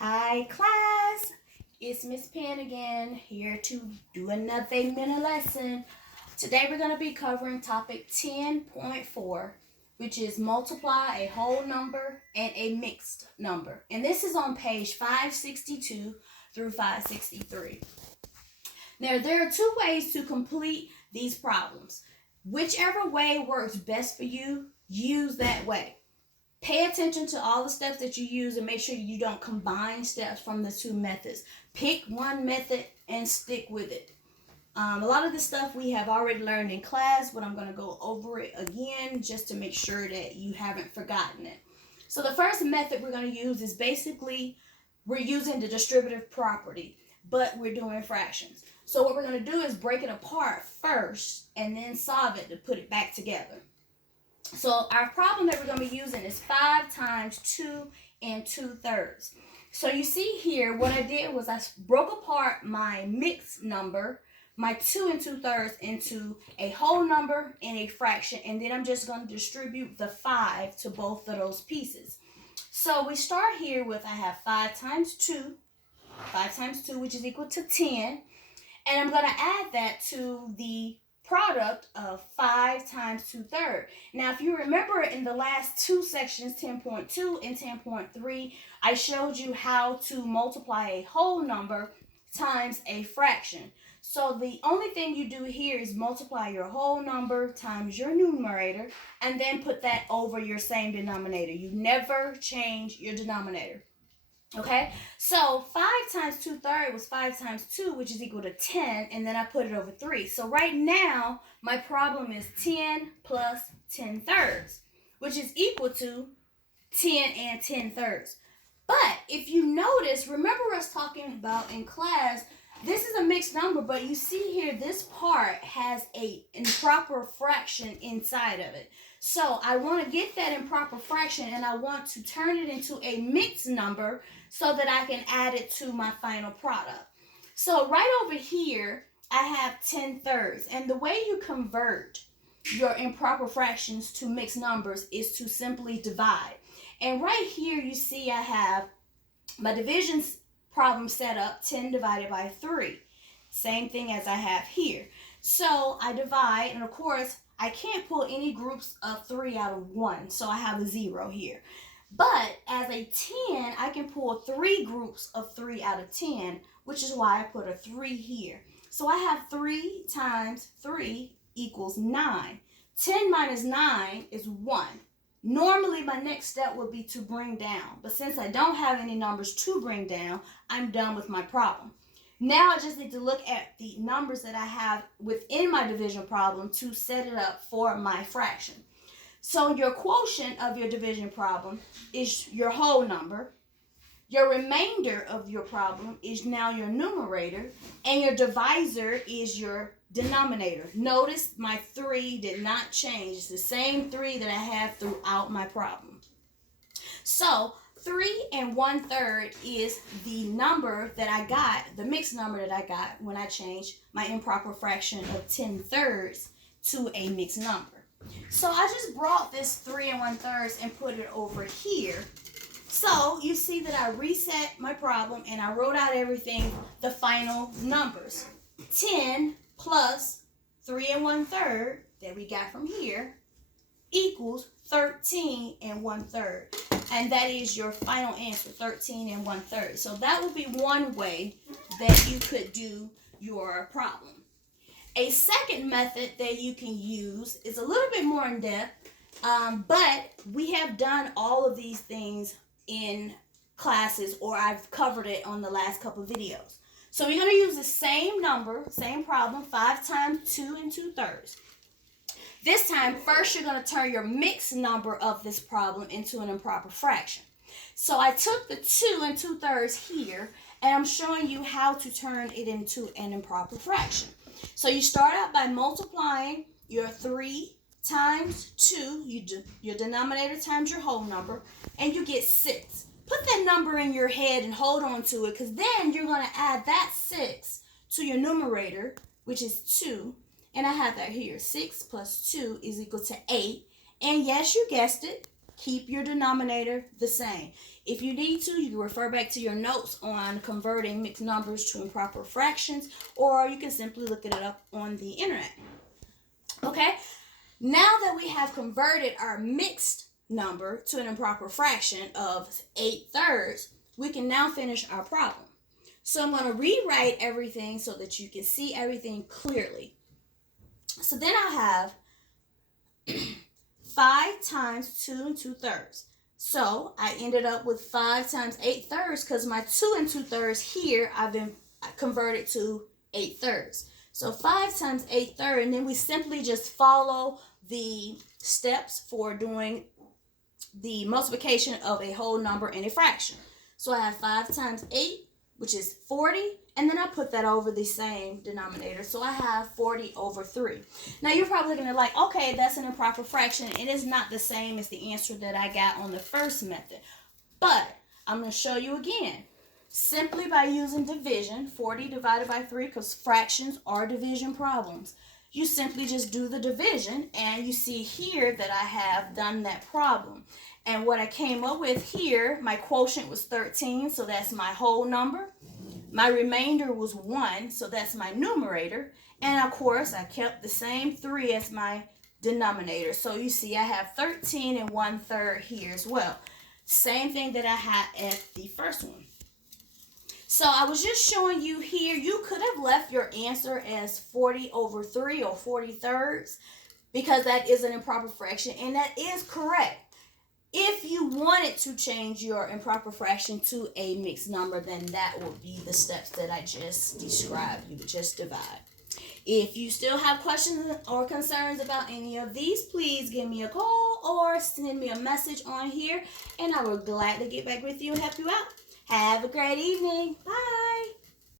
Hi class, it's Miss Penn again, here to do another mini lesson. Today we're going to be covering topic 10.4, which is multiply a whole number and a mixed number. And this is on page 562 through 563. Now there are two ways to complete these problems. Whichever way works best for you, use that way. Pay attention to all the steps that you use and make sure you don't combine steps from the two methods. Pick one method and stick with it. A lot of this stuff we have already learned in class, but I'm going to go over it again just to make sure that you haven't forgotten it. So the first method we're going to use is basically we're using the distributive property, but we're doing fractions. So what we're going to do is break it apart first and then solve it to put it back together. So our problem that we're going to be using is 5 times 2 and 2/3. So you see here, what I did was I broke apart my mixed number, my 2 and 2/3, into a whole number and a fraction, and then I'm just going to distribute the 5 to both of those pieces. So we start here with, I have 5 times 2, which is equal to 10, and I'm going to add that to the product of 5 times 2/3. Now, if you remember in the last two sections, 10.2 and 10.3, I showed you how to multiply a whole number times a fraction. So the only thing you do here is multiply your whole number times your numerator and then put that over your same denominator. You never change your denominator. Okay, so 5 times 2/3 was 5 times 2, which is equal to 10, and then I put it over 3. So right now, my problem is 10 plus 10/3, which is equal to 10 and 10/3. But if you notice, remember us talking about in class, this is a mixed number, but you see here, this part has a improper fraction inside of it. So I want to get that improper fraction and I want to turn it into a mixed number so that I can add it to my final product. So right over here, I have 10/3. And the way you convert your improper fractions to mixed numbers is to simply divide. And right here, you see I have my division problem set up, 10 divided by 3. Same thing as I have here. So I divide, and of course, I can't pull any groups of 3 out of 1, so I have a 0 here. But as a 10, I can pull 3 groups of 3 out of 10, which is why I put a 3 here. So I have 3 times 3 equals 9. 10 minus 9 is 1. Normally, my next step would be to bring down, but since I don't have any numbers to bring down, I'm done with my problem. Now I just need to look at the numbers that I have within my division problem to set it up for my fraction. So your quotient of your division problem is your whole number. Your remainder of your problem is now your numerator, and your divisor is your denominator. Notice my 3 did not change. It's the same 3 that I have throughout my problem. So 3 and 1/3 is the number that I got, the mixed number that I got when I changed my improper fraction of 10/3 to a mixed number. So I just brought this 3 and 1/3 and put it over here. So you see that I reset my problem and I wrote out everything, the final numbers. 10 plus 3 and 1/3 that we got from here equals 13 and 1/3. And that is your final answer, 13 and 1/3. So that would be one way that you could do your problem. A second method that you can use is a little bit more in depth, but we have done all of these things in classes, or I've covered it on the last couple of videos. So you're going to use the same number, same problem, 5 times 2 and 2/3. This time, first you're going to turn your mixed number of this problem into an improper fraction. So I took the 2 and 2/3 here, and I'm showing you how to turn it into an improper fraction. So you start out by multiplying your 3 times 2, your denominator times your whole number, and you get 6. Put that number in your head and hold on to it, because then you're going to add that 6 to your numerator, which is 2. And I have that here. 6 plus 2 is equal to 8. And yes, you guessed it. keep your denominator the same. If you need to, you can refer back to your notes on converting mixed numbers to improper fractions, or you can simply look it up on the internet. Okay, now that we have converted our mixed number to an improper fraction of 8/3, we can now finish our problem. So I'm going to rewrite everything so that you can see everything clearly. So then I have 5 times 2 2/3. So I ended up with 5 times 8/3 because my 2 2/3 here I've been converted to 8/3. So 5 times 8/3, and then we simply just follow the steps for doing the multiplication of a whole number and a fraction. So I have 5 times 8, which is 40, and then I put that over the same denominator. So I have 40/3. Now you're probably going to like, okay, that's an improper fraction. It is not the same as the answer that I got on the first method. But I'm going to show you again. Simply by using division, 40 divided by 3, because fractions are division problems. You simply just do the division, and you see here that I have done that problem. And what I came up with here, my quotient was 13, so that's my whole number. My remainder was 1, so that's my numerator. And of course, I kept the same 3 as my denominator. So you see I have 13 1/3 here as well. Same thing that I had at the first one. So I was just showing you here, you could have left your answer as 40/3 or 40/3 because that is an improper fraction, and that is correct. If you wanted to change your improper fraction to a mixed number, then that would be the steps that I just described. You would just divide. If you still have questions or concerns about any of these, please give me a call or send me a message on here, and I will gladly get back with you and help you out. Have a great evening. Bye.